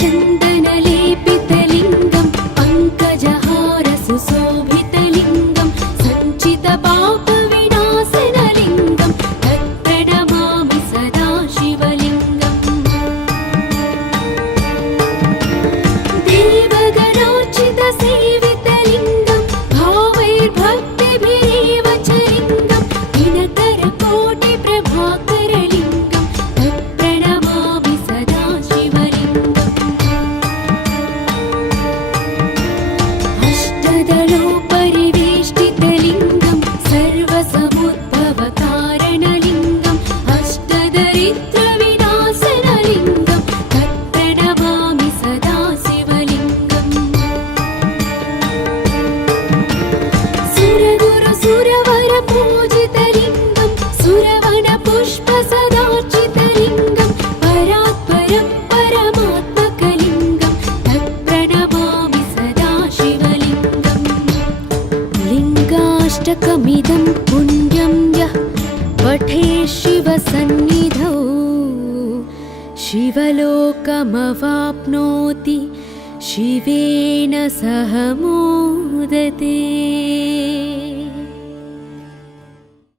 चन्दनलेपितलिङ्गं पङ्कजहारसुशोभितलिङ्गं सञ्चितपापविनाशनलिङ्गं तत्प्रणमामि सदा शिवलिङ्गम् देवगणार्चितसेवितलिङ्गं भावैर्भक्तिभिरेव च लिङ्गं दिनकरकोटिप्रभाकरलिङ्गं तत्प्रणमामि सदा शिवलिङ्गम् अष्टदलोपरिवेष्टितलिङ्गं सर्वसमुद्भवकारणलिङ्गम् अष्टदरिद्रविनाशनलिङ्गं तत्प्रणमामि सदा शिवलिङ्गम् सुरगुरुसुरवरपूजितलिङ्गं सुरवनपुष्पसदार्चितलिङ्गं परात्परं परमात्मकलिङ्गं तत्प्रणमामि सदा शिवलिङ्गम् लिङ्गाष्टकमिदं पुण्यं यः पठेत् शिवसन्निधौ शिवलोकमवाप्नोति शिवेन सह मोदते।